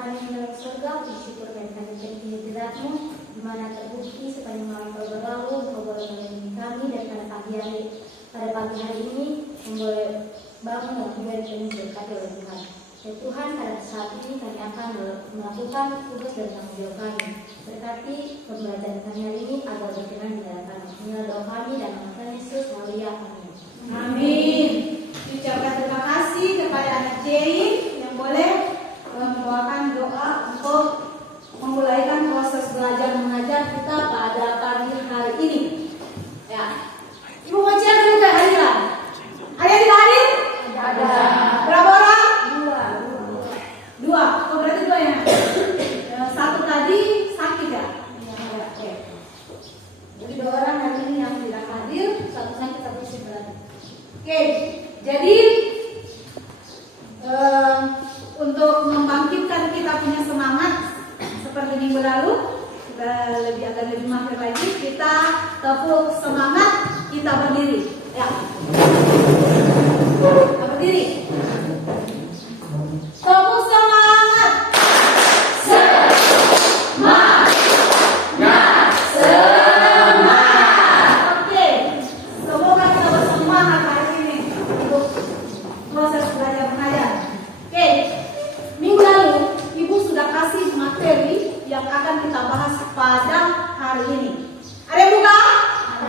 kami yang dalam surga, bersyukur dan kami terpilih tidak-Mu, di mana terbukti sepanjang malam Kau berlalu, Kau boleh melindungi kami, dan pada pagi hari ini Kau boleh bangun dan kembali kami berkati oleh Tuhan. Ya Tuhan, pada saat ini kami akan melakukan tugas dan tanggung jawab kami. Berkati pembelajaran kami hari ini agar berkenan di dalam kami. Inilah doa kami dan nama Tuhan Yesus, haleluya, amin. Amin. Ucapkan terima kasih kepada anak Jerry yang boleh membawakan doa untuk memulaikan proses belajar mengajar kita pada pagi hari ini. Ya, Ibu mau cek dulu ke hadiran. Ada yang tidak hadir? Ada. Berapa orang? Dua. Oh, berarti dua ya. Satu tadi sakit ya? Ya, oke. Jadi dua orang hari ini yang tidak hadir, satu sakit, satu istirahat. Oke, jadi untuk membangkitkan kita punya semangat seperti minggu lalu, kita akan lebih mampir lagi. Kita tepuk semangat, kita berdiri. Ya, kita berdiri. Tepuk semangat. Semangat. Oke, semoga kita bersemangat hari ini untuk proses belajar mengajar. Oke, minggu lalu Ibu sudah kasih materi yang akan kita bahas pada hari ini. Ada yang buka?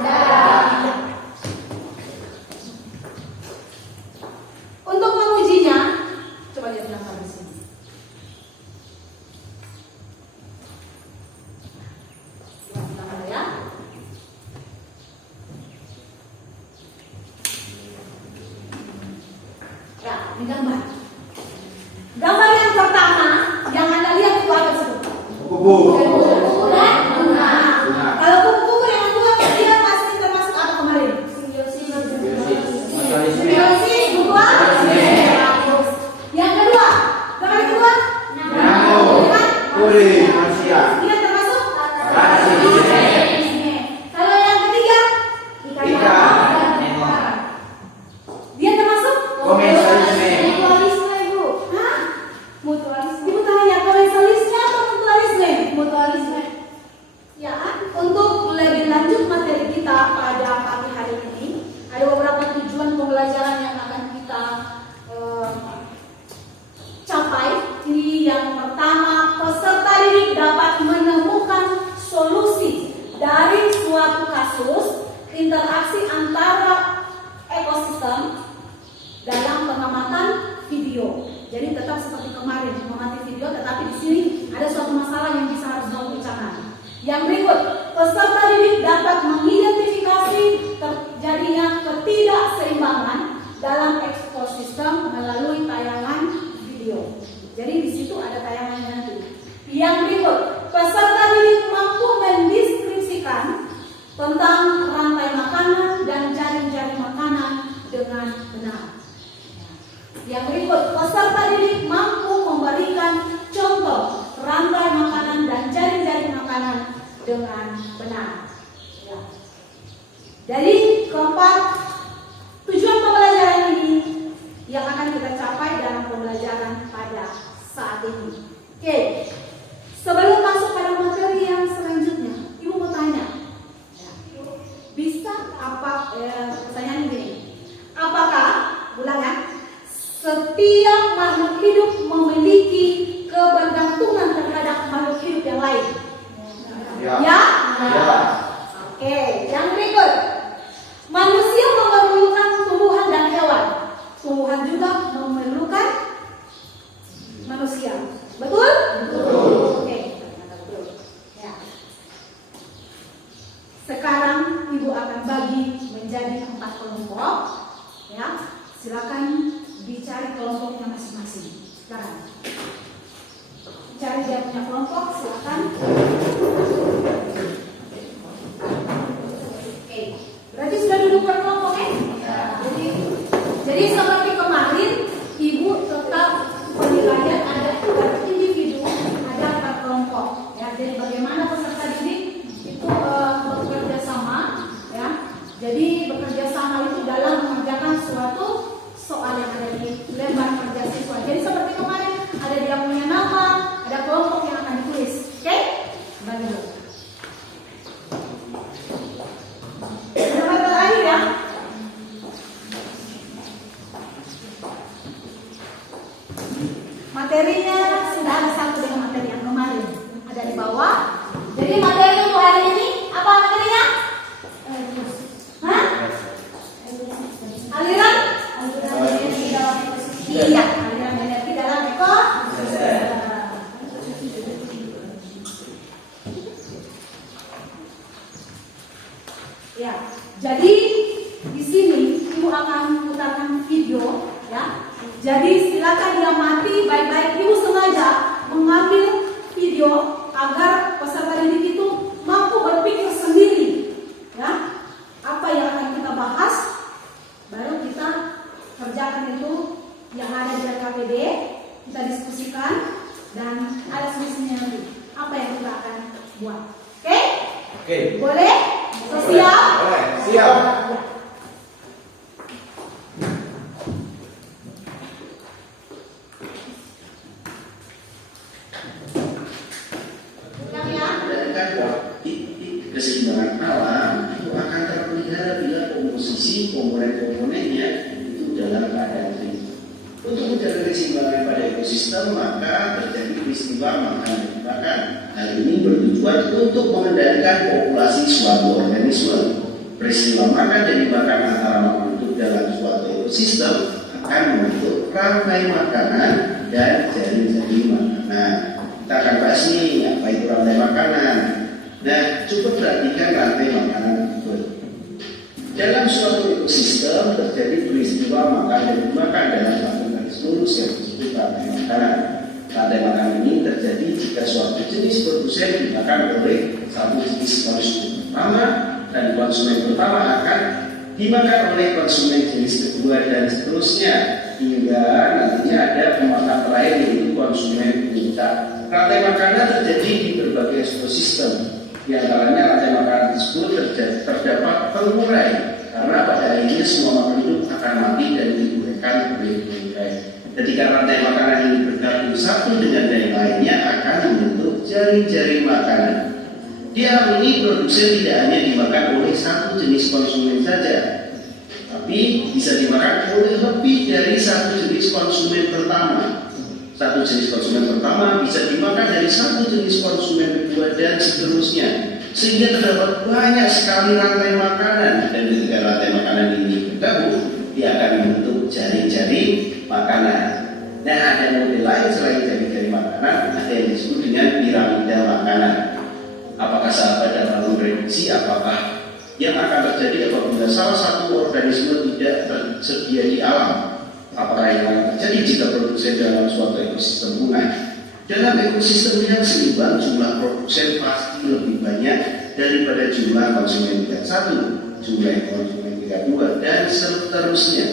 Ada. Untuk mengujinya, coba lihat gambar di sini. Lihat gambar ya. Ya, ini gambar. Gambar yang pertama yang Anda lihat itu apa sih? Kubu. Kubu dan bunga. Kalau kubu yang kedua dia pasti termasuk apa kemarin? Simbiosis. Yang kedua, gambar kedua? Nyamuk. Kuring manusia. Dia termasuk? Rasi. Kalau yang ketiga? Ikan. Dia termasuk? Komensalisme. Mutualisme, Ibu. Hah? Mutualisme. Ibu tanya komensalisme atau mutualisme? Mutualisme. Ya, untuk lebih lanjut materi kita pada pagi hari ini, ada beberapa tujuan pembelajaran yang akan kita capai. Ini yang pertama, peserta didik dapat menemukan solusi dari suatu kasus interaksi antara ekosistem dalam pengamatan video. Jadi tetap seperti kemarin mengamati video, tetapi di sini ada suatu masalah yang bisa harus kamu pecahkan. Yang berikut, peserta didik dapat mengidentifikasi terjadinya ketidakseimbangan dalam ekosistem melalui tayangan video. Jadi di situ ada tayangannya nanti. Yang berikut, peserta didik mampu mendeskripsikan tentang rantai makanan dan jaring-jaring makanan dengan benar. Yang berikut, peserta didik mampu memberikan contoh rantai makanan dan jaring-jaring makanan dengan benar. Ya. Jadi keempat, tujuan pembelajaran ini yang akan kita capai dalam pembelajaran pada saat ini. Oke, sebelum masuk pada materi yang selanjutnya, Ibu mau tanya, bisa apa? Pertanyaan ini, apakah ulangan? Setiap makhluk hidup memiliki kebergantungan terhadap makhluk hidup yang lain. Ya. Ya? Ya. Oke, yang berikut. Manusia memerlukan tumbuhan dan hewan. Tumbuhan juga memerlukan manusia. Betul? Betul. Oke, betul. Ya. Sekarang Ibu akan bagi menjadi 4 kelompok. Ya, silakan dicari kelompoknya masing-masing. Sekarang cari dia punya kelompok, silakan. Oke, berarti sudah duduk per kelompok ya? Jadi seperti kemarin, Ibu tetap penilaian ada per individu, ada per kelompok. Ya, jadi bagaimana peserta didik itu bekerja sama, ya. Jadi bekerja sama itu dalam mengerjakan suatu soal yang ada di lembar kerja siswa. Jadi seperti kemarin ada dia punya nama, Materinya sudah ada satu dengan materi yang kemarin. Ada di bawah. Jadi materi untuk hari ini apa materinya? Hah? Aliran? Iya, aliran energi dalam ya. Jadi di sini Ibu akan memutarkan video ya. Jadi silakan diamati baik-baik. Ibu sengaja mengambil video agar peserta didik itu mampu berpikir sendiri ya. Apa yang akan kita bahas baru kita kerjakan itu yang ada di RKPD, kita diskusikan dan ada solusinya nanti. Apa yang kita akan buat. Oke? Oke. Boleh? Siap? Boleh. Siap. Titik keseimbangan alam itu akan terpelihara bila komposisi komponen-komponennya itu dalam keadaan seimbang. Untuk menjaga keseimbangan pada ekosistem maka terjadi peristiwa makan dan dimakan. Hal ini bertujuan untuk mengendalikan populasi suatu organisme. Peristiwa makan dan dimakan antara makhluk dalam suatu ekosistem akan membentuk rantai makanan dan jaring-jaring makanan. Kita akan bahas nih apa itu rantai makanan. Nah, coba perhatikan rantai makanan tersebut. Dalam suatu ekosistem terjadi peristiwa makan dan dimakan dalam satu garis lurus yang disebut rantai makanan. Rantai makanan ini terjadi jika suatu jenis produsen dimakan oleh satu jenis konsumen pertama dan konsumen pertama akan dimakan oleh konsumen jenis kedua dan seterusnya hingga nantinya ada pemakan terakhir yaitu konsumen puncak. Rantai makanan terjadi di berbagai ekosistem. Di antaranya rantai makanan tersebut terdapat pengurai karena pada akhirnya semua makhluk hidup akan mati dan diguraikan oleh pengurai. Ketika rantai makanan ini bergabung satu dengan yang lainnya akan membentuk jaring-jaring makanan. Di alam ini produsen tidak hanya dimakan oleh satu jenis konsumen saja, tapi bisa dimakan oleh lebih dari satu jenis konsumen pertama. Satu jenis konsumen pertama bisa dimakan dari satu jenis konsumen kedua dan seterusnya. Sehingga terdapat banyak sekali rantai makanan dan ketika rantai makanan ini bergabung, dia akan membentuk jaring-jaring makanan. Nah, ada model lain selain jaring-jaring makanan, ada yang disebut dengan piramida makanan. Apakah sahabat dapat memprediksi apakah yang akan terjadi apabila salah satu organisme tidak tersedia di alam? Apakah yang akan terjadi jika produsen dalam suatu ekosistem punah? Dalam ekosistem yang seimbang, jumlah produsen pasti lebih banyak daripada jumlah konsumen tingkat 1, jumlah konsumen tingkat 2, dan seterusnya.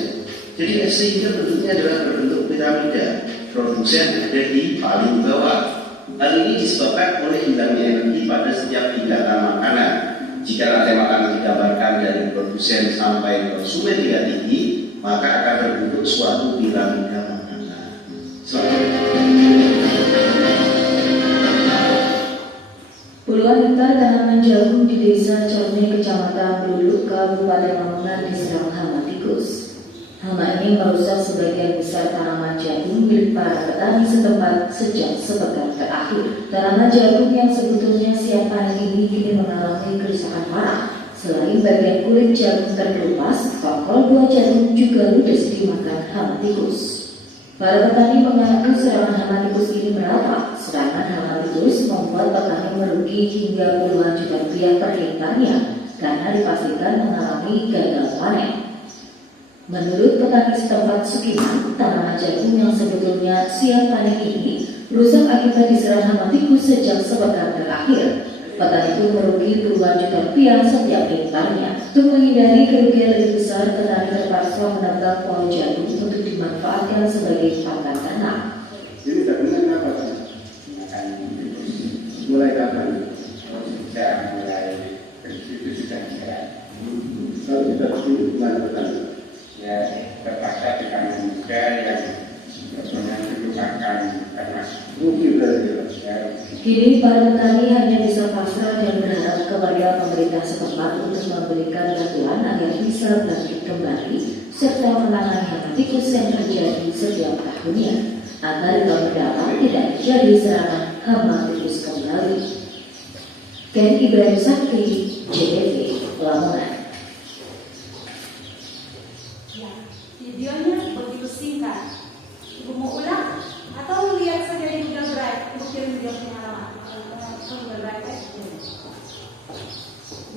Jadi sehingga bentuknya adalah berbentuk piramida. Produsen ada di paling bawah. Hal ini disebabkan oleh hilangnya energi pada setiap tingkatan makanan. Jika rantai makanan digambarkan dari produsen sampai konsumen tingkat tinggi, maka akan terbentuk suatu piramida makanan. Puluhan hektar tanaman jagung di desa Corne, Kecamatan Beluluk, Kabupaten Lamongan diserang hama tikus. Hama ini merusak sebagian besar tanaman jagung milik para petani setempat sejak sepekan terakhir. Tanaman jagung yang sebetulnya siap panen ini kini mengalami kerusakan parah. Selain bagian kulit jagung terkelupas, tongkol buah jagung juga ludes dimakan hama tikus. Para petani mengaku serangan hama tikus ini merata. Serangan hama tikus membuat petani merugi hingga puluhan juta rupiah per hektarnya karena dipastikan mengalami gagal panen. Menurut petani setempat Sukiman, tanaman jagung yang sebetulnya siap panen ini rusak akibat diserang hama tikus sejak sepekan terakhir. Petani itu merugi puluhan juta rupiah setiap hektarnya. Untuk menghindari kerugian lebih besar, petani terpaksa menambah pohon jagung untuk dimanfaatkan sebagai pakan ternak. Jadi tabungan apa kan? Mulai kapan? Saya mulai berdistribusikan saya. Kalau kita dulu gimana petani? Ya terpaksa ditanam muda yang berperan merupakan ternak. Mungkin berarti. Kini para petani hanya bisa pasrah dan berharap kepada pemerintah setempat untuk memberikan bantuan agar bisa bangkit kembali serta menangani hama tikus yang terjadi setiap tahunnya. agar di tahun mendatang tidak jadi serangan hama tikus kembali. Ken Ibrahim Sakti, JTV, Lamongan. Ya, videonya begitu singkat. Ibu mau ulang atau lihat saja di Google Drive? Ibu kirim video pengalaman ke Google Drive.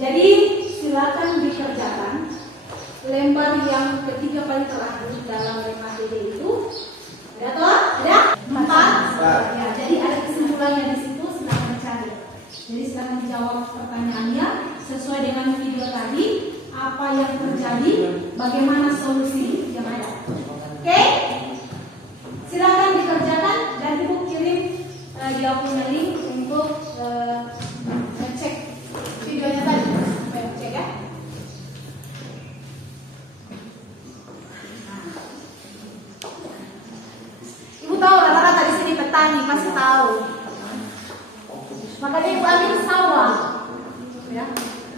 Jadi silakan dikerjakan. Lembar yang ketiga paling terakhir dalam materi itu ada toh? Ada? 4. Ya, jadi ada kesimpulannya di situ, silakan mencari. Jadi silakan dijawab pertanyaannya sesuai dengan video tadi. Apa yang terjadi? Bagaimana solusi yang ada? Oke? Silakan dikerjakan dan ibu kirim dia punya link untuk cek videonya tadi. Cek ya. Ibu tahu rata-rata di sini petani pasti tahu. Makanya ibu ambil sawah, ya,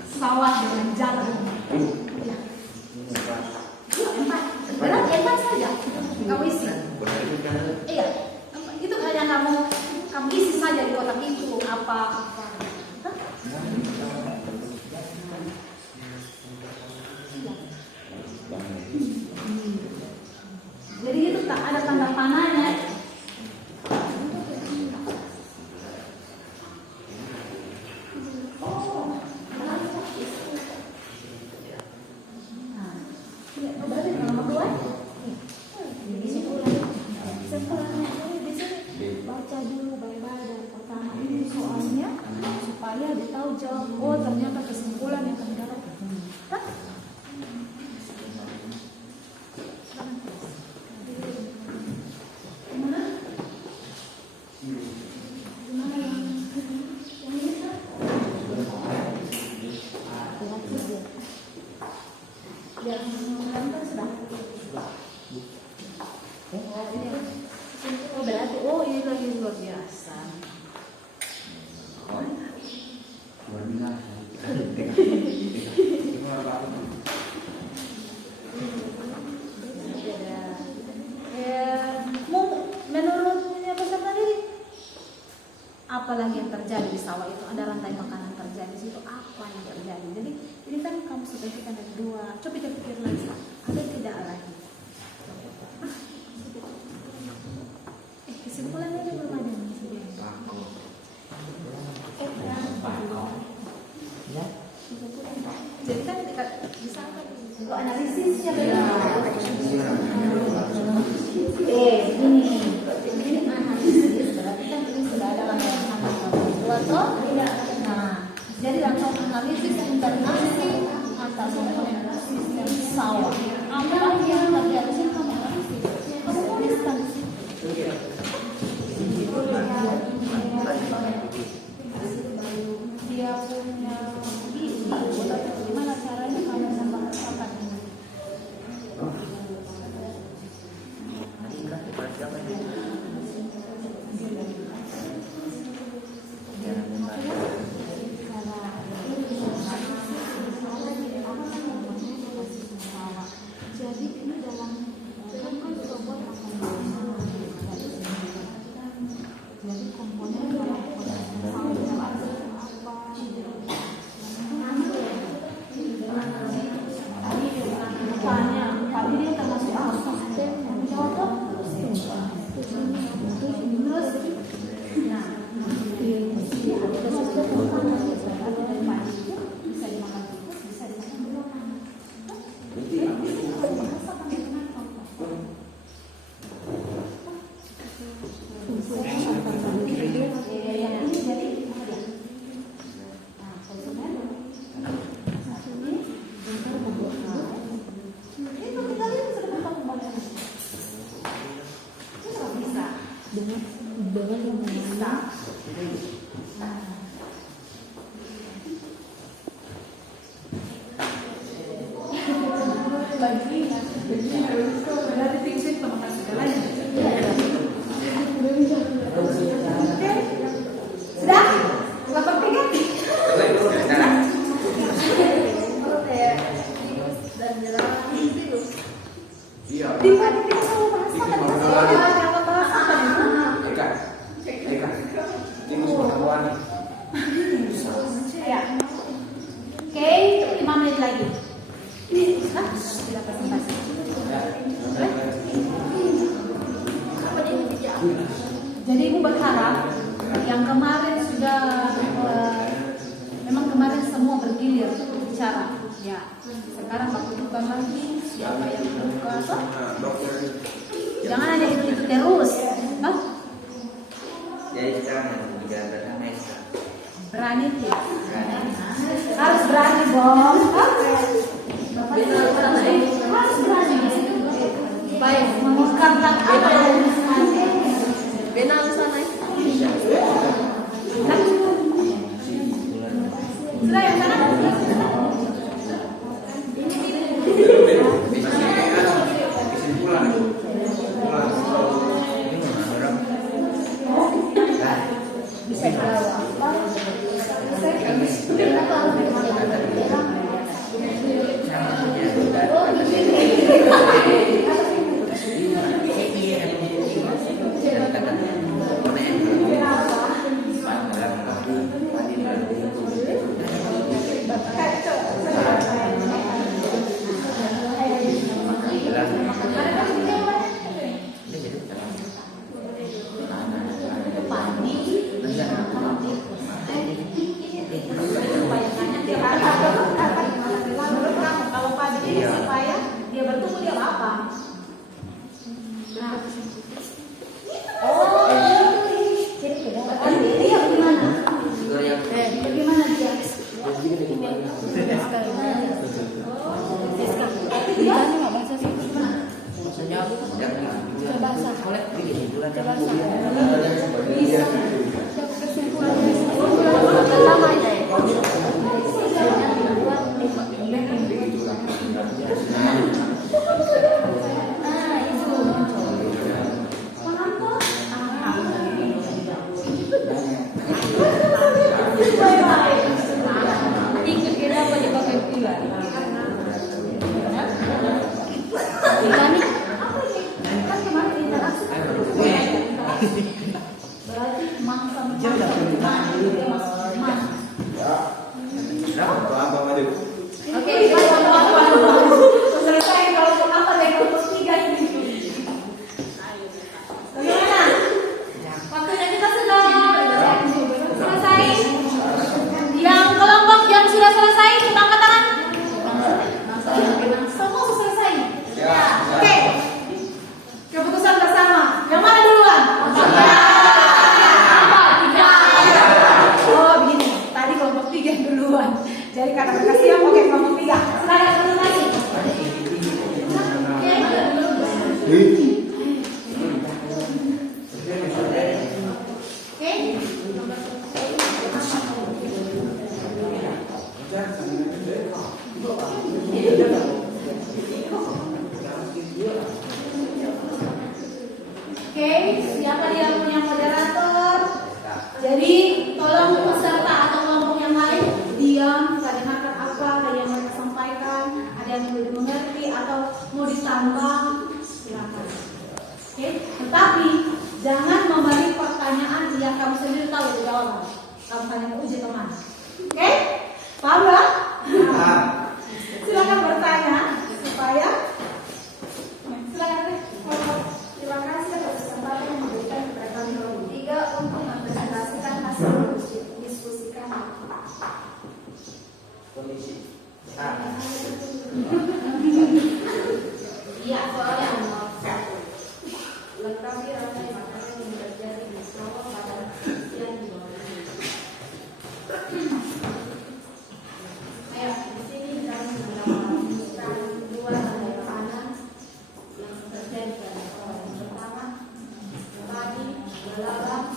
sawah dengan jalan. Ya. Berat empat saja. Kamu isi. Iya. Itu hanya kamu isi saja di kotak itu apa. Jadi itu tak ada tanda panahnya. Baca dulu baik-baik dari pertama ini soalnya supaya dia tahu jawab. Oh ternyata kesimpulan yang kami dapat. Berarti ini lagi luar biasa. Menurutnya peserta tadi, apalagi yang terjadi di sawah itu, ada rantai makanan terjadi di situ, apa yang terjadi? Jadi ini kan kamu sudah kita ada 2. Coba kita pikir lagi, ada tidak lagi? Kesimpulannya itu belum ada nih sebenarnya. Jadi kan kita bisa untuk analisisnya bagaimana? Ini analisis berarti kan ini sudah ada rangkaian atau tidak? Nah, jadi rangkaian analisis interaksi antar sistem sawah. Apa yang terjadi sih kamu analisis? Kamu tuliskan di situ. Dia punya gimana caranya kamu membahasakan ini? Jadi ini dalam jadi komponen tadi dia termasuk apa? Jawab Sekarang aku bukan lagi siapa yang buka. Dokter. Jangan hanya itu terus. Hah? Jadi sekarang yang bicara tentang Esa. Berani tidak? Harus berani, Bom. Harus berani. Baik, mengungkapkan apa yang Benang sana. sudah yang mana? Kesimpulan. Bisa kalau kalau pagi supaya dia bertumbuh dia apa? Dia bagaimana? Bagaimana dia? Oke, selesai kalau kenapa dari kelompok 3 ini. Bagaimana? Waktunya kita sudah selesai. Yang kelompok yang sudah selesai, angkat tangan. Semua sudah selesai. Oke. Keputusan bersama. Yang mana duluan? Oh, begini. Tadi kelompok 3 duluan. Jadi kata mereka siap, oke kelompok 3. Silakan presentasi. Oke, siapa yang punya moderator? Jadi tolong peserta atau kelompok yang lain diam, tidak dengarkan apa yang mereka sampaikan, ada yang belum mengerti atau mau ditambah, silakan. Oke, tetapi jangan memberi pertanyaan yang kamu sendiri tahu itu jawaban. Kamu tanya ke uji teman. Oke, paham nggak? Silakan bertanya supaya. Silakan deh. Terima kasih atas kesempatan yang diberikan kepada kami kelompok 3 untuk mempresentasikan hasil diskusi kami. Kondisi. Iya, soalnya lengkapi rantai makanan yang terjadi di Sarawak pada usia di bawah ini. Ayo, di sini kami mendapatkan 2 rantai makanan yang terjadi pada Sarawak. Yang pertama, padi, belalang,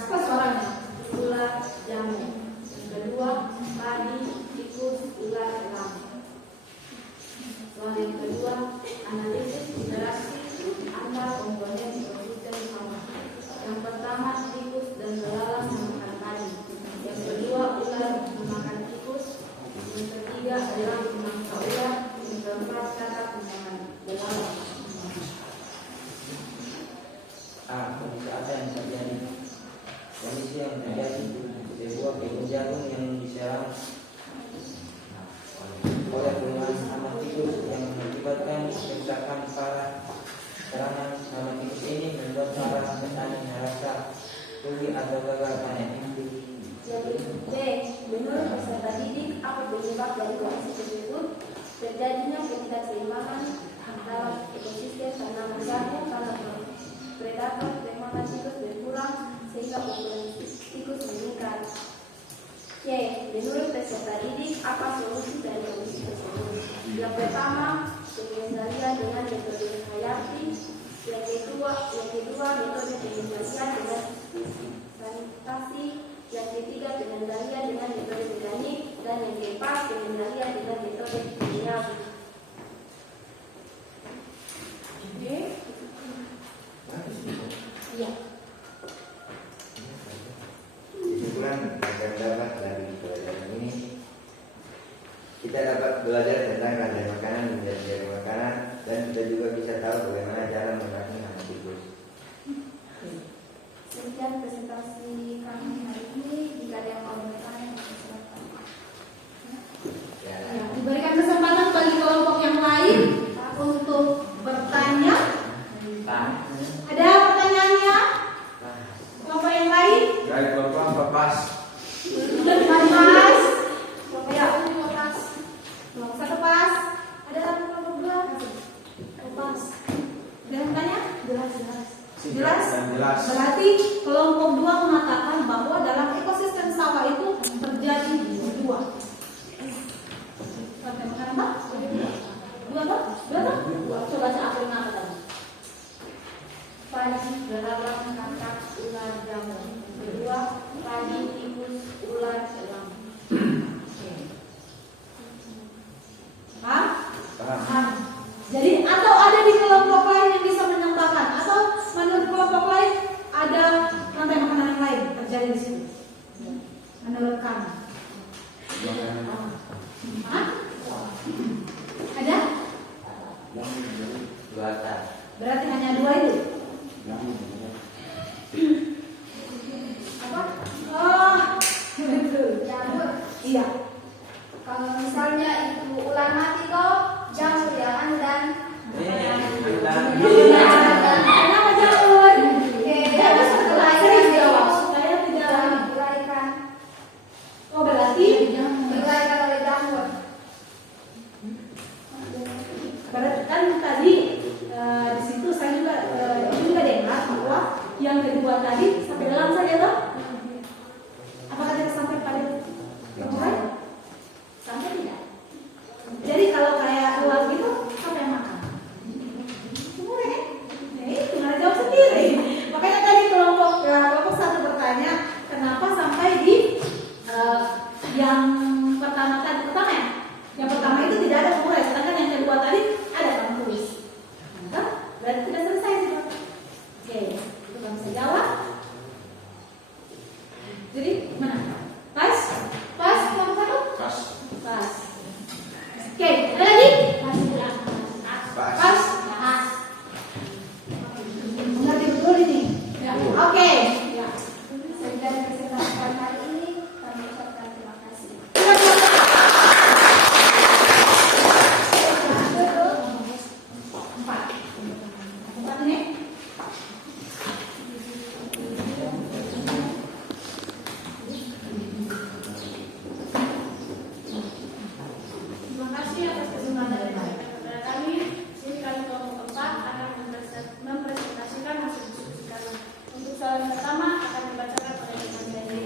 Apa suaranya? ular, jamur. Yang kedua, padi, tikus, ular, elang. Soal yang kedua, analisis interaksi antar komponen ekosistem sawah. Yang pertama, tikus dan belalang memakan padi. Yang kedua, ular memakan tikus. Yang ketiga, elang memangsa ular. Yang keempat, katak memakan belalang. Kondisi apa yang terjadi? Kondisi yang terjadi sebuah kebun jagung yang diserang oleh puluhan hama tikus yang mengakibatkan kerusakan parah. Serangan hama tikus ini membuat para petani merasa rugi atau gagal panen. B. Menurut peserta didik, apa penyebab dari kondisi tersebut? Terjadinya ketidakseimbangan antara ekosistem tanaman jagung karena predator termakan tikus berkurang sehingga populasi tikus meningkat. C. Menurut peserta didik, apa solusi dari kondisi tersebut? Yang pertama, pengendalian dengan metode hayati. Yang kedua metode pengendalian dengan sanitasi. Yang ketiga, pengendalian dengan metode organik. Dan yang keempat, pengendalian dengan metode kimia. Iya. Kesimpulan yang dapat dari pelajaran ini, kita dapat belajar tentang rantai makanan menjadi jaring makanan, dan kita juga bisa tahu bagaimana cara menangani hama tikus. Sekian presentasi kami hari ini. Jika ada yang mau bertanya, silakan. Ya. Ya, diberikan kesempatan bagi kelompok yang lain untuk bertanya. Ada pertanyaannya? Kelompok yang lain? Dari kelompok pas. Pas. Kelompok yang pas. Kelompok satu pas. Ada satu kelompok dua? Pas. Ada yang bertanya? Jelas. Jelas. Berarti kelompok dua mengatakan bahwa dalam ekosistem sawah itu terjadi dua. Sampai makan apa? Dua toh? Coba apa yang apa tadi? Padi, belalang, kakak, ular, jamur. Kedua, padi, tikus, ular, elang. Paham? Jadi atau ada di kelompok lain yang bisa menambahkan, atau menurut kelompok lain ada rantai makanan yang lain terjadi di situ? Menurut kamu? Hah? Ada? Berarti hanya dua itu? Apa? Oh, betul. Jamur. Iya. Kalau misalnya itu ular mati kok, jamur ya andan. Kenapa jamur? Harus melahirkan jawab. Saya tidak. Dilahirkan. Oh, berarti Dilahirkan oleh jamur. berarti kan tadi di situ saya juga dengar bahwa yang kedua tadi sampai dalam saja toh? Apakah tidak sampai pada mulai? Sampai tidak. Jadi kalau kayak ular gitu, apa yang makan? Semua kan? Nah, itu malah jawab sendiri. Makanya tadi kelompok satu bertanya, kenapa sampai di yang pertama ya? Yang pertama itu tidak ada pengurai, sedangkan yang kedua tadi ada penguris. Maka berarti tidak selesai sih. Oke, itu kamu bisa jawab. Jadi mana? Pas? Kelompok satu? Pas. Oke, ada lagi? Pas. Mengerti betul ini? Ya. Oke. Ya. Sekian kesempatan hari ini, kami ucapkan terima kasih. Empat ini. Terima kasih atas kesempatan yang diberikan kepada kami. Sini kami kelompok 4 akan mempresentasikan hasil diskusi kami. Untuk soal yang pertama akan dibacakan oleh Ibu Deni.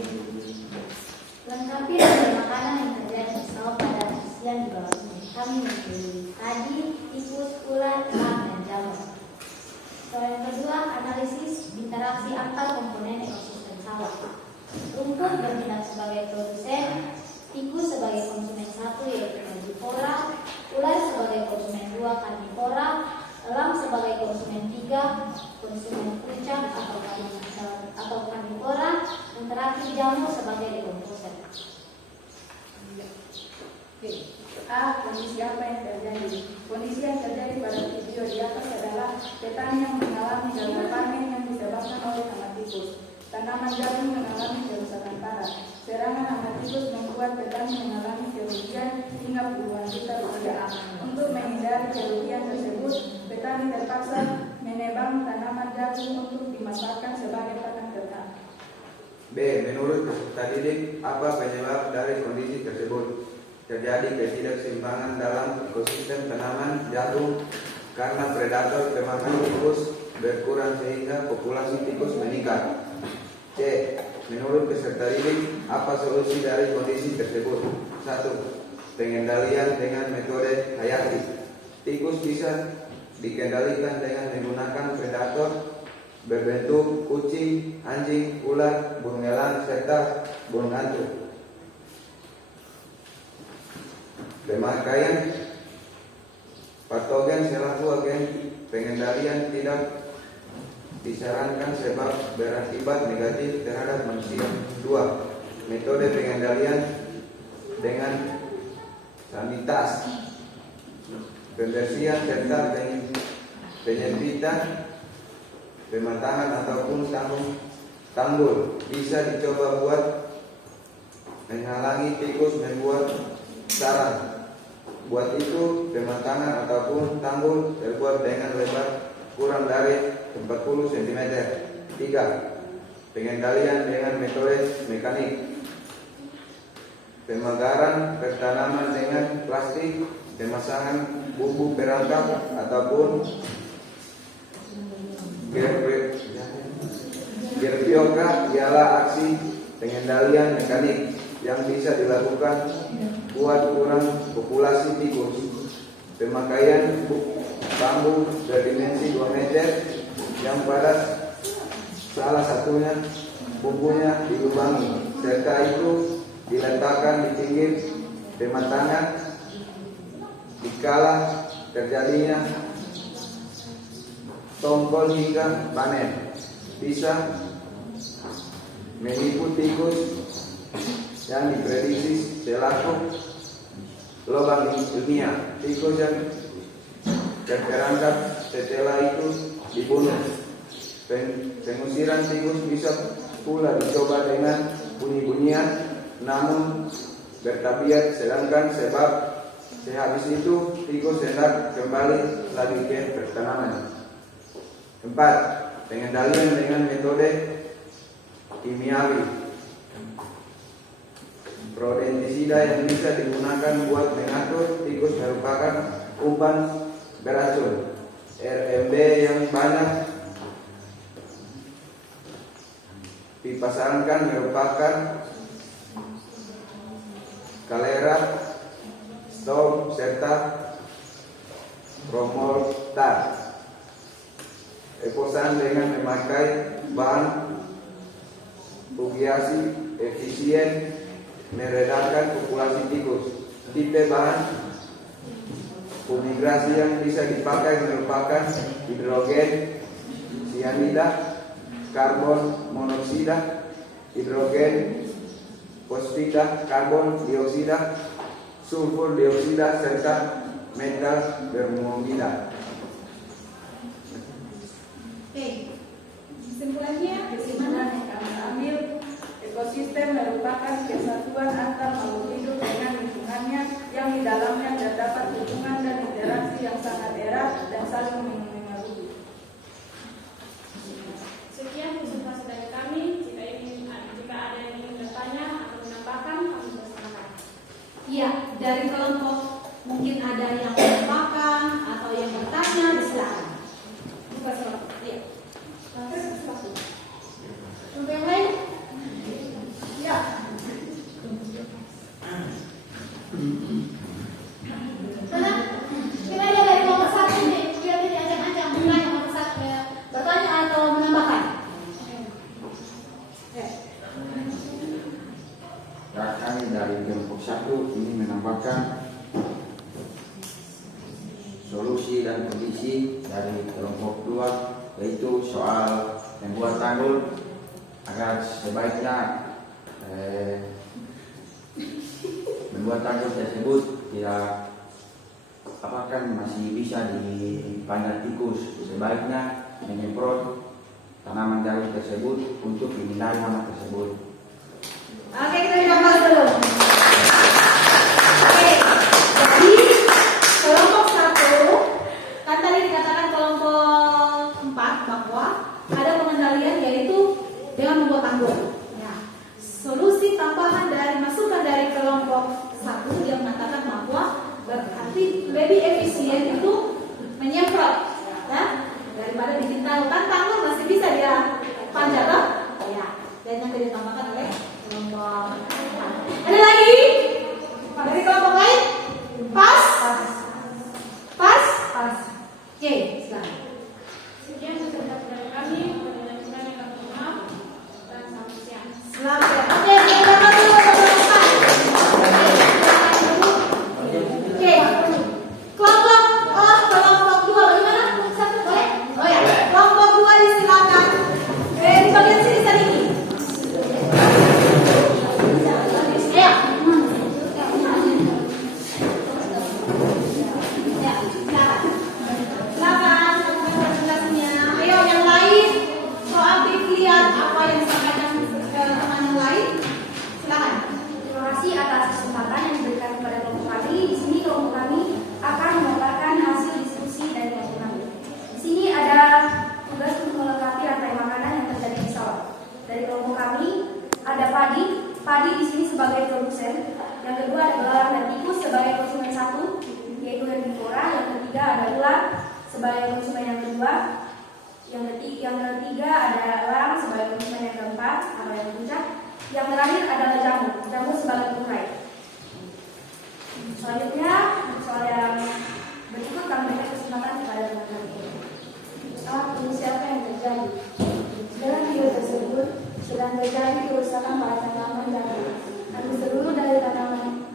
Lengkapi rantai makanan yang terjadi di sawah pada yang di bawahnya. Kami memilih tadi, tikus, ular, elang, dan jamur. Soal yang kedua, analisis interaksi antar komponen ekosistem sawah. Rumput bertindak sebagai produsen, tikus sebagai konsumen satu yaitu herbivora, ular sebagai konsumen dua karnivora, elang sebagai konsumen tiga konsumen puncak atau karnivora, dan terakhir jamur sebagai dekomposer. A. Kondisi apa yang terjadi? Kondisi yang terjadi pada video di atas adalah petani yang mengalami gagal panen yang disebabkan oleh hama tikus. Tanaman jagung mengalami kerusakan parah. Serangan hama tikus membuat petani mengalami kerugian hingga puluhan juta rupiah. Untuk menghindari kerugian tersebut, petani terpaksa menebang tanaman jagung untuk dimanfaatkan sebagai pakan ternak. B. Menurut peserta didik, apa penyebab dari kondisi tersebut? Terjadi ketidakseimbangan dalam ekosistem tanaman jagung karena predator pemakan tikus berkurang sehingga populasi tikus meningkat. C. Menurut peserta didik, apa solusi dari kondisi tersebut? 1. Pengendalian dengan metode hayati. Tikus bisa dikendalikan dengan menggunakan predator berbentuk kucing, anjing, ular, burung elang, serta burung hantu. Pemakaian patogen selaku agen pengendalian tidak disarankan sebab berakibat negatif terhadap manusia. 2. Metode pengendalian dengan sanitas, pembersihan serta penyempitan, pematangan ataupun tanggul bisa dicoba buat menghalangi tikus membuat sarang. Buat itu pematangan ataupun tanggul terbuat dengan lebar kurang dari 40 cm. 3. Pengendalian dengan metode mekanik. Pemagaran pertanaman dengan plastik, pemasangan bumbu perangkap ataupun gerbioka ialah aksi pengendalian mekanik yang bisa dilakukan buat kurang populasi tikus. Pemakaian bambu berdimensi 2 meter yang pada salah satunya bumbunya dilubangi, serta itu diletakkan di pinggir pematangan dikala terjadinya tongkol hingga panen. Bisa menipu tikus yang diprediksi selaku lubang ilmiah. Tikus yang terperangkap setelah itu dibunuh. Pengusiran tikus bisa pula dicoba dengan bunyi-bunyian namun bertabiat sedangkan sebab sehabis itu tikus hendak kembali lagi ke pertanaman. 4. Pengendalian dengan metode kimiawi. Rodentisida yang bisa digunakan buat mengatur tikus merupakan umpan beracun. RMB yang banyak dipasangkan merupakan kalera, storm, serta romoltar. Eposan dengan memakai bahan fungasi efisien meredakan populasi tikus. Tipe bahan fumigrasi yang bisa dipakai merupakan hidrogen sianida, karbon monoksida, hidrogen fosfida, karbon dioksida, sulfur dioksida, serta metal bermongida. Oke, kesimpulannya Kesimpulan yang kami ambil, ekosistem merupakan kesatuan antar makhluk hidup dengan lingkungannya yang di dalamnya terdapat hubungan dan interaksi yang sangat erat dan saling mengaruhi. Sekian presentasi dari kami. Jika ada yang ingin bertanya atau menambahkan, kami persilakan. Iya, dari kelompok mungkin ada yang menambahkan atau yang bertanya, silakan. Buka silakan. Iya. Untuk yang lain? Ya. Mana? Kita lihat dari kelompok 1 nih, biar kita ajak-ajak menanya bertanya atau menambahkan. Kami dari kelompok 1 ini menambahkan solusi dan kondisi dari kelompok 2, yaitu soal membuat tanggul agar sebaiknya membuat tanggul tersebut tidak apakah masih bisa dipanjat tikus. Sebaiknya menyemprot tanaman jagung tersebut untuk menghindari hama tersebut. Oke, kita bahas dulu. Oke, jadi kelompok 1 kan tadi dikatakan kelompok 4 bahwa ada pengendalian yaitu dengan membuat tanggul. Ya, Kayaknya tidak ditambahkan oleh kelompok. Ada lagi? Dari kelompok lain? Pas? Pas? Oke, silakan. Sekian sebentar dari kami, dengan kami minta maaf dan selamat siang. Selamat ya. Oke, kita dulu teman-teman. Oke. Kelompok 2 bagaimana? Satu boleh? Oh ya. Kelompok 2 disilakan. Di bagian sini sedikit. Ayo. Ya, silakan presentasinya. Ayo yang lain proaktif lihat apa yang disampaikan teman yang lain. Silakan. Terima kasih atas kesempatan yang diberikan kepada kelompok kami. Di sini kelompok kami akan memaparkan hasil diskusi dari kelompok kami. Di sini ada tugas untuk melengkapi rantai makanan yang terjadi di sawah. Dari kelompok kami ada Padi. Padi di sini sebagai produsen. Yang kedua ada belalang dan tikus sebagai konsumen satu, yaitu herbivora. Yang ketiga ada ular sebagai konsumen yang kedua. Yang ketiga ada elang sebagai konsumen yang keempat atau yang puncak. Yang terakhir adalah jamu sebagai pengurang. Selanjutnya soal yang berikut kami berikan kesempatan kepada teman-teman ini. Kondisi apa yang terjadi? Dalam video tersebut sedang terjadi kerusakan pada tanaman jagung. Hampir seluruh dari tanaman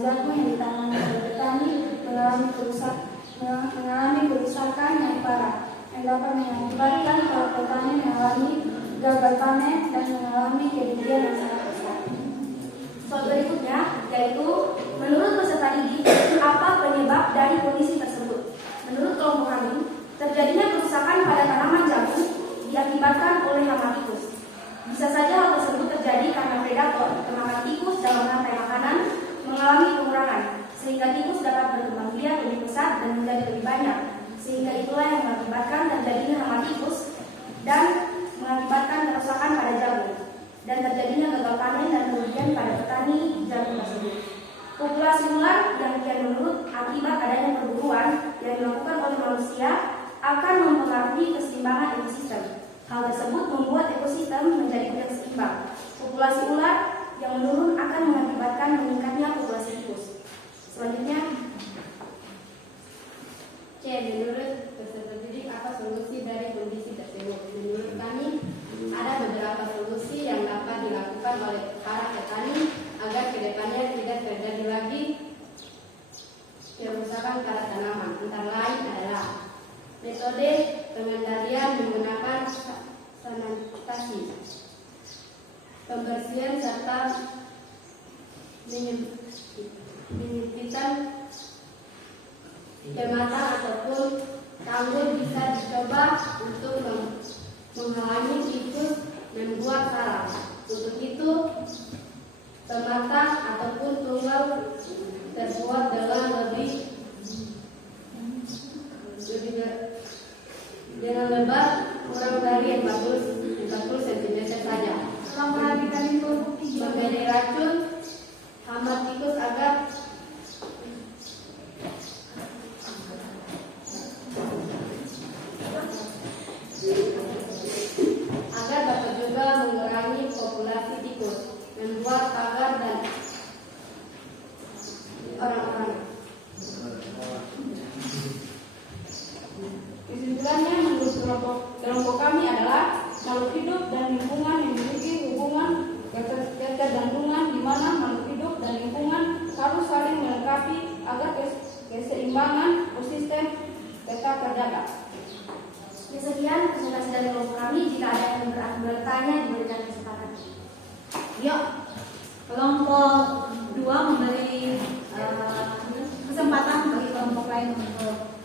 jagung yang ditanam oleh petani mengalami kerusakan yang parah, yang dapat mengakibatkan para petani mengalami gagal panen dan mengalami kerugian yang sangat besar. Soal berikutnya yaitu menurut peserta didik apa penyebab dari kondisi tersebut? Menurut kelompok kami, terjadinya kerusakan pada tanaman jagung diakibatkan oleh hama tikus. Bisa saja hal tersebut terjadi karena predator pemakan tikus dalam rantai makanan mengalami pengurangan, sehingga tikus dapat berkembang biak lebih besar dan menjadi lebih banyak. Sehingga itulah yang mengakibatkan terjadinya hama tikus dan mengakibatkan kerusakan pada jagung dan terjadinya gagal panen dan kerugian pada petani jagung tersebut. Populasi ular yang kian menurun akibat adanya perburuan yang dilakukan oleh manusia akan mempengaruhi keseimbangan ekosistem. Hal tersebut membuat ekosistem menjadi tidak seimbang. Populasi ular yang menurun akan mengakibatkan meningkatnya populasi tikus. Selanjutnya, C. Menurut peserta didik apa solusi dari kondisi tersebut? Menurut kami, ada beberapa solusi yang dapat dilakukan oleh para petani agar kedepannya tidak terjadi lagi kerusakan pada tanaman. Antara lain adalah metode pengendalian menggunakan sanitasi, pembersihan serta penyempitan pematang ataupun tanggul bisa dicoba untuk menghalangi tikus membuat sarang. Untuk itu, pematang ataupun tunggal terbuat dengan dengan lebar kurang dari 40 cm saja. Memperhatikan itu Memberi racun hama tikus agar dapat juga mengurangi populasi tikus, membuat pagar dan orang-orang. Kesimpulannya menurut kelompok kami adalah makhluk hidup dan lingkungan yang memiliki hubungan ketergantungan di mana makhluk hidup dan lingkungan harus saling melengkapi agar keseimbangan ekosistem tetap terjaga. sekian presentasi dari kelompok kami. Jika ada yang bertanya, diberikan kesempatan. Yuk, kelompok 2 memberi kesempatan bagi kelompok lain untuk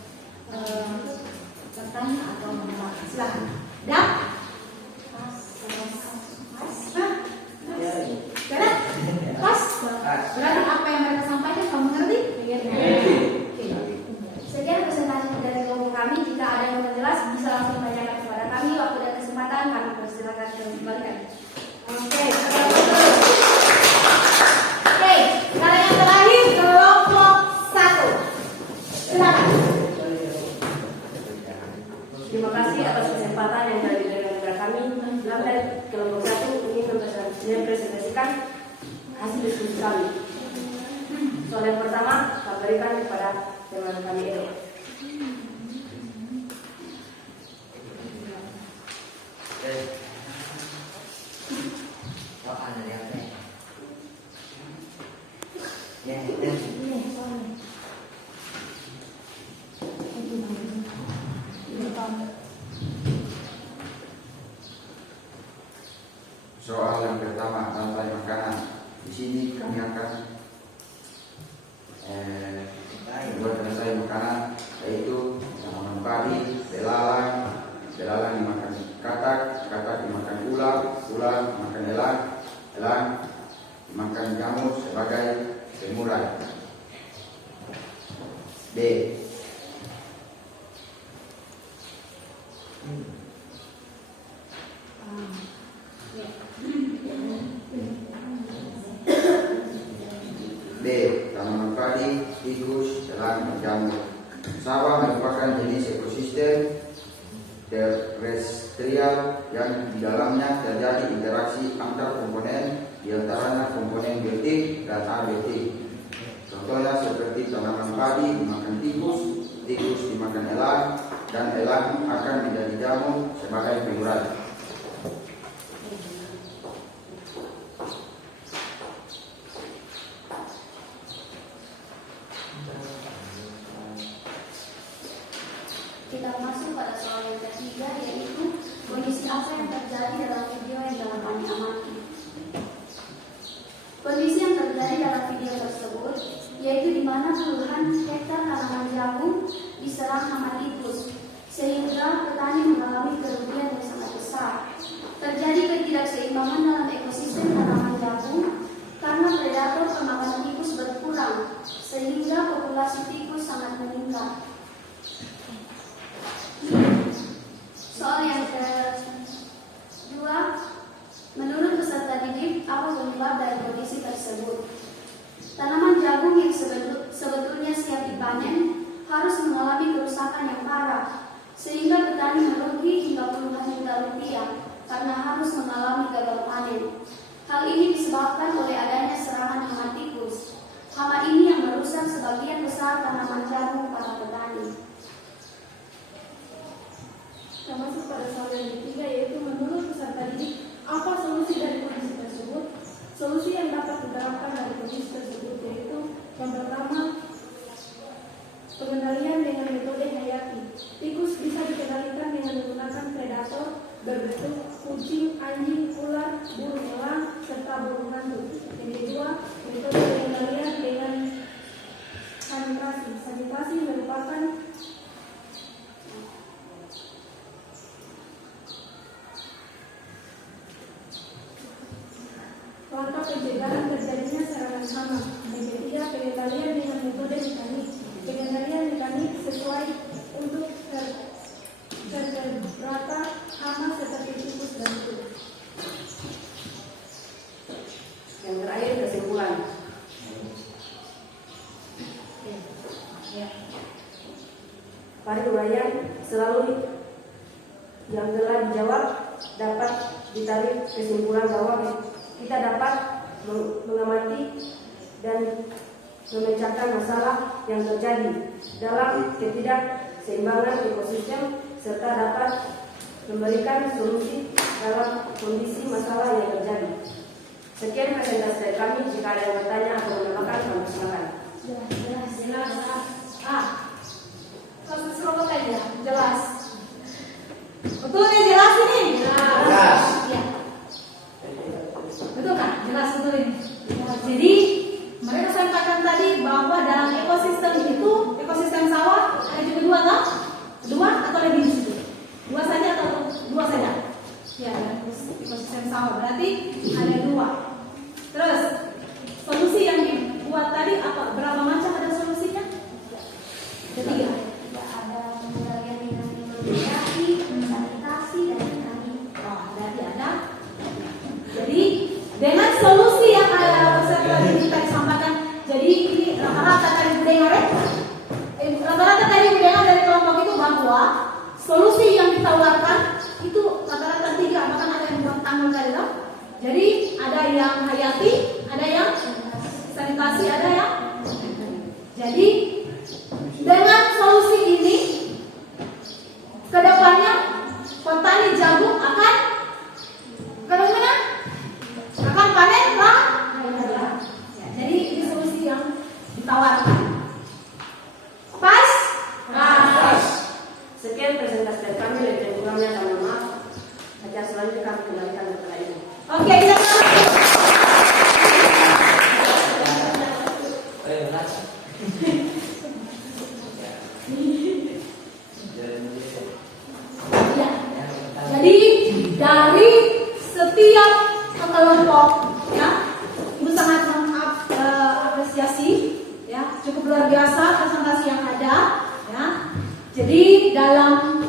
bertanya atau menjawab. Silakan. Dak? Pas? Berarti apa yang mereka sampaikan kamu ngerti? Sekian presentasi dari kelompok kami. Jika ada yang tidak jelas, bisa langsung tanyakan kepada kami. Waktu dan kesempatan kami persilakan kembalikan. Oke, sekarang yang terakhir kelompok 1. Silakan. Terima kasih atas kesempatan yang telah diberikan kepada karena kami dari kelompok 1 ingin mempresentasikan hasil diskusi kami. Soal yang pertama, kami berikan kepada teman kami Edo. Soal dari apa ya? Soal yang pertama, rantai makanan. Di sini kami akan membuat rantai makanan, yaitu tanaman padi, belalang dimakan katak, katak dimakan ular, ular dimakan elang, elang dimakan jamur sebagai semurai. D. D. Tanaman padi, tikus, elang, dan jamur. Sawah merupakan jenis ekosistem terestrial yang di dalamnya terjadi interaksi antar komponen, di antaranya komponen biotik dan abiotik. Contohnya seperti tanaman padi dimakan tikus, tikus dimakan elang, dan elang akan menjadi jamur sebagai pengurai. Kita masuk pada soal yang ketiga, yaitu kondisi apa yang terjadi dalam video yang dalam kami amati. Kondisi yang terjadi dalam video tersebut yaitu di mana puluhan hektar tanaman jagung diserang hama tikus, sehingga petani mengalami kerugian yang sangat besar. Terjadi ketidakseimbangan dalam ekosistem tanaman jagung karena predator pemakan tikus berkurang, sehingga populasi tikus sangat meningkat. Soal yang kedua, menurut peserta didik, apa penyebab dari kondisi tersebut? Tanaman jagung yang sebetulnya siap dipanen harus mengalami kerusakan yang parah, sehingga petani merugi hingga puluhan juta rupiah karena harus mengalami gagal panen. Hal ini disebabkan oleh adanya serangan hama tikus. Hama ini yang merusak sebagian besar tanaman jagung para petani. Kita masuk pada soal yang ketiga, yaitu menurut peserta didik, apa solusi dari kondisi tersebut? Solusi yang dapat diterapkan dari kondisi tersebut yaitu yang pertama, pengendalian dengan metode hayati. Tikus bisa dikendalikan dengan menggunakan predator berbentuk kucing, anjing, ular, burung elang, serta burung hantu. Yang kedua, metode pengendalian dengan sanitasi. Sanitasi merupakan langkah pencegahan terjadinya serangan hama. Yang ketiga, pengendalian dengan metode mekanik. Pengendalian mekanik sesuai untuk terberata hama seperti tikus dan kutu. Yang terakhir, kesimpulan. Pada uraian selalu yang telah dijawab dapat ditarik kesimpulan bahwa kita dapat mengamati dan memecahkan masalah yang terjadi dalam ketidakseimbangan ekosistem serta dapat memberikan solusi dalam kondisi masalah yang terjadi. Sekian presentasi dari kami. Jika ada yang bertanya atau menambahkan, kami silakan. Jelas. Proses robot aja, jelas. Betul nih, jelas ini? Jelas. Ya. Betul kan? Jelas betul ini. Jadi mereka sampaikan tadi bahwa dalam ekosistem itu, ekosistem sawah ada juga dua kan? Dua atau lebih di situ? Dua saja atau dua saja? Ya, ekosistem sawah berarti ada dua. Terus solusi yang dibuat tadi apa? Berapa macam ada solusinya? Ketiga. Ada pengendalian dengan mitigasi, sanitasi, dan mekanik. Berarti ada. Jadi dengan solusi yang ada dalam peserta didik tadi sampaikan. Jadi ini rata-rata tadi mendengar rata-rata tadi mendengar dari kelompok itu bahwa solusi yang ditawarkan itu rata-rata tanaman tadi loh. Jadi ada yang hayati, ada yang sanitasi, ada yang. Jadi dengan solusi ini kedepannya petani jagung akan bagaimana? Akan panen lah. Ya, jadi ini solusi yang ditawarkan. Pas? Pas. Sekian presentasi dari kami, lebih kurangnya kami maaf. Acara selanjutnya kami kembalikan kepada Ibu. Oke, kita ya. Jadi dari setiap kelompok, ya, Ibu sangat mengapresiasi, ya, cukup luar biasa presentasi yang ada, ya. Jadi dalam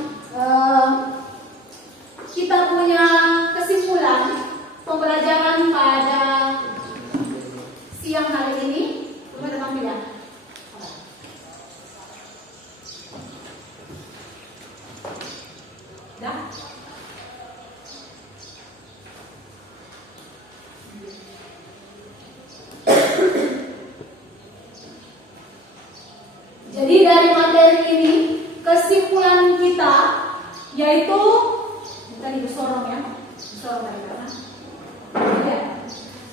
kita punya kesimpulan pembelajaran pada siang hari ini, belum ada tampilan. Dah? Jadi dari materi ini kesimpulan kita yaitu tadi bersorong ya, bersorong tadi karena ya.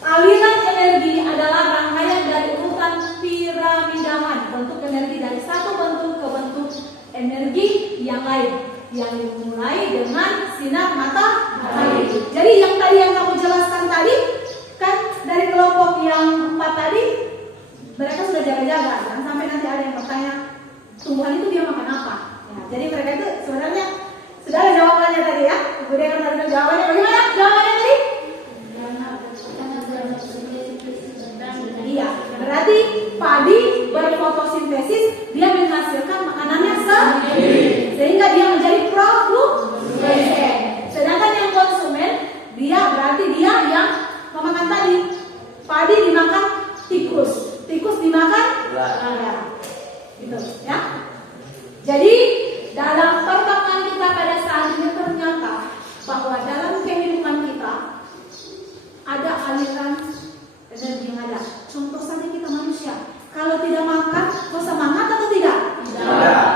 Aliran energi adalah rangkaian dari urutan piramidaman bentuk energi dari satu bentuk ke bentuk energi yang lain yang dimulai dengan sinar matahari. Jadi yang tadi yang kamu jelaskan tadi kan dari kelompok yang 4 tadi mereka sudah jaga-jaga, jangan sampai nanti ada yang bertanya tumbuhan itu dia makan apa. Ya, jadi mereka itu sebenarnya sudah ada jawabannya tadi ya. Ibu dia kan ada jawabannya. Bagaimana jawabannya tadi? Iya, berarti padi berfotosintesis dia menghasilkan makanannya sendiri, sehingga dia menjadi produsen. Sedangkan yang konsumen dia berarti dia yang memakan tadi. Padi dimakan tikus, tikus dimakan ular. Gitu ya. Jadi dalam perkembangan kita pada saat ini ternyata bahwa dalam kehidupan kita ada aliran energi yang ada. Contoh saja kita manusia, kalau tidak makan, kau semangat atau tidak? Tidak.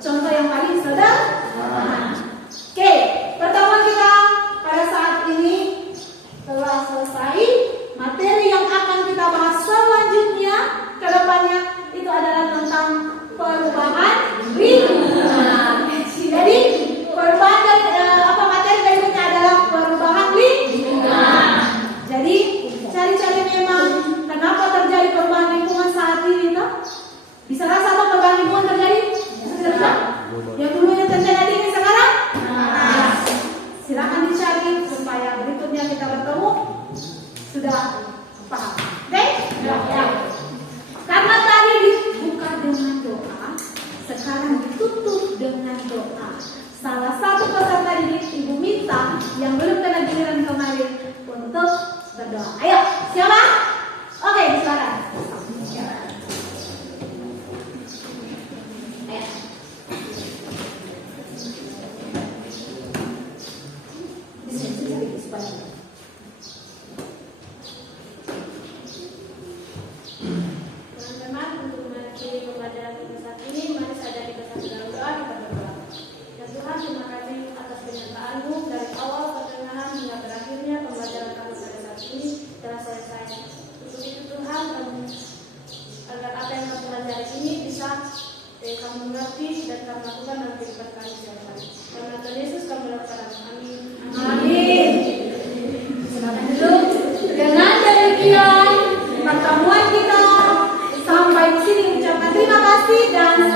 Contoh yang paling sederhana. Oke, pertemuan kita pada saat ini telah selesai. Materi yang akan kita bahas selanjutnya ke depannya itu adalah tentang perubahan lingkungan. Jadi perubahan dari materi berikutnya adalah perubahan lingkungan. Jadi cari-cari memang kenapa terjadi perubahan lingkungan saat ini toh? Bisa rasa apa perubahan lingkungan terjadi? Yang dulunya terjadi ini sekarang? Silakan dicari supaya berikutnya kita bertemu sudah paham. Oke? Ya. Karena tadi dibuka dengan doa, sekarang ditutup dengan doa. Salah satu peserta didik Ibu minta yang belum kena giliran kemarin untuk berdoa. Ayo, siapa? Oke, silakan. Ayo. Di sini supaya. Teman-teman, untuk mengakhiri pembelajaran kita saat ini, mari saja kita sambil dalam doa kita berdoa. Ya Tuhan, terima kasih atas penyertaan-Mu dari awal pertengahan hingga berakhirnya pembelajaran kami pada saat ini telah selesai. Untuk itu Tuhan, agar apa yang kami pelajari ini bisa kami mengerti dan kami lakukan dalam kehidupan kami setiap hari. Karena Tuhan Yesus kami berdoa. Amin. Amin. Silakan duduk. Dengan demikian pertemuan kita sampai di sini ucapkan terima kasih dan